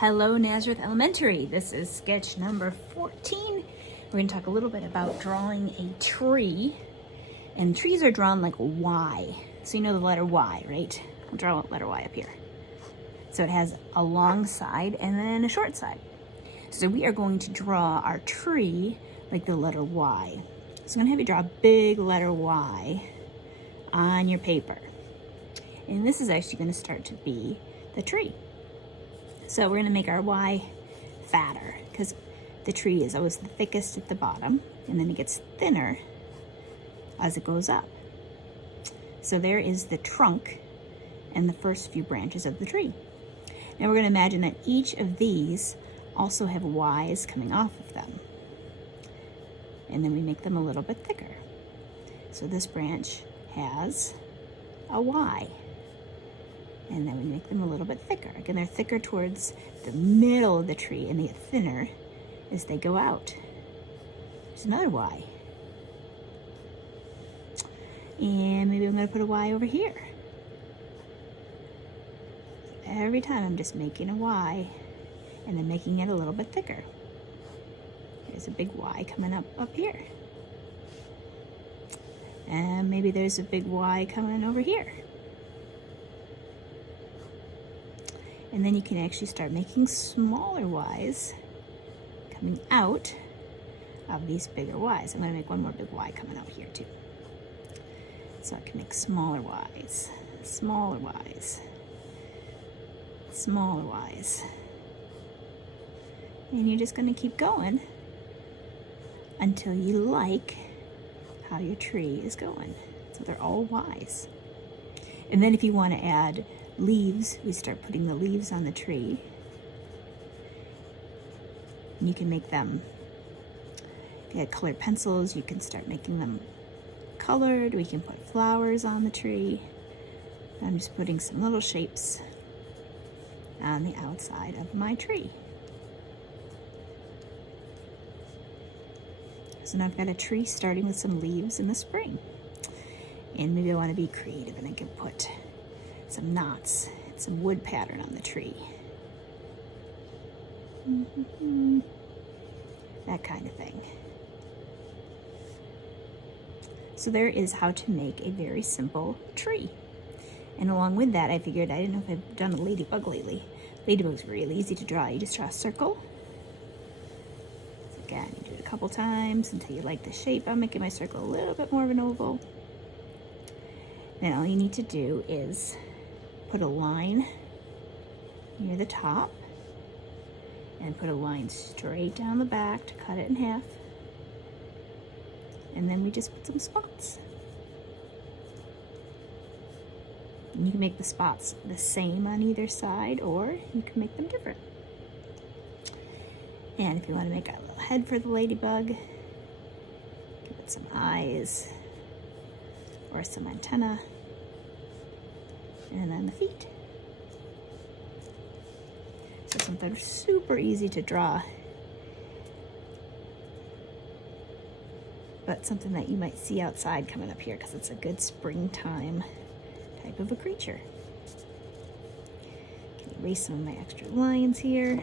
Hello Nazareth Elementary. This is sketch number 14. We're going to talk a little bit about drawing a tree. And trees are drawn like a Y. So you know the letter Y, right? I'll draw a letter Y up here. So it has a long side and then a short side. So we are going to draw our tree like the letter Y. So I'm going to have you draw a big letter Y on your paper. And this is actually going to start to be the tree. So we're going to make our Y fatter because the tree is always the thickest at the bottom and then it gets thinner as it goes up. So there is the trunk and the first few branches of the tree. Now we're going to imagine that each of these also have Ys coming off of them. And then we make them a little bit thicker. So this branch has a Y. And then we make them a little bit thicker. Again, they're thicker towards the middle of the tree and they get thinner as they go out. There's another Y. And maybe I'm going to put a Y over here. Every time I'm just making a Y and then making it a little bit thicker. There's a big Y coming up here. And maybe there's a big Y coming over here. And then you can actually start making smaller Ys coming out of these bigger Ys. I'm going to make one more big Y coming out here too. So I can make smaller Ys, smaller Ys, smaller Ys. And you're just going to keep going until you like how your tree is going. So they're all Ys. And then if you want to add leaves, we start putting the leaves on the tree. And you can make them, if you had colored pencils, you can start making them colored. We can put flowers on the tree. I'm just putting some little shapes on the outside of my tree. So now I've got a tree starting with some leaves in the spring. And maybe I want to be creative and I can put some knots and some wood pattern on the tree. That kind of thing. So there is how to make a very simple tree. And along with that, I figured, I didn't know if I've done a ladybug lately. Ladybug's really easy to draw. You just draw a circle. So again, you do it a couple times until you like the shape. I'm making my circle a little bit more of an oval. Then all you need to do is put a line near the top and put a line straight down the back to cut it in half. And then we just put some spots. And you can make the spots the same on either side or you can make them different. And if you want to make a little head for the ladybug, give it some eyes or some antenna. And then the feet. So something super easy to draw, but something that you might see outside coming up here because it's a good springtime type of a creature. Can erase some of my extra lines here.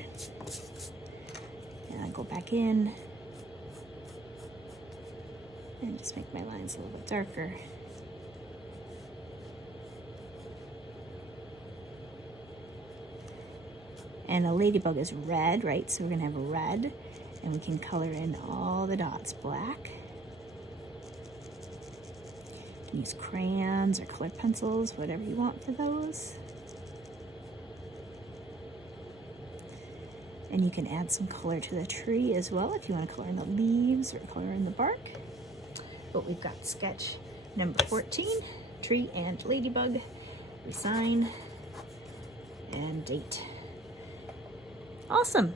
And I go back in and just make my lines a little bit darker. And a ladybug is red, right? So we're gonna have red, and we can color in all the dots black. You can use crayons or colored pencils, whatever you want for those. And you can add some color to the tree as well if you want to color in the leaves or color in the bark. But we've got sketch number 14, tree and ladybug. We sign and date. Awesome.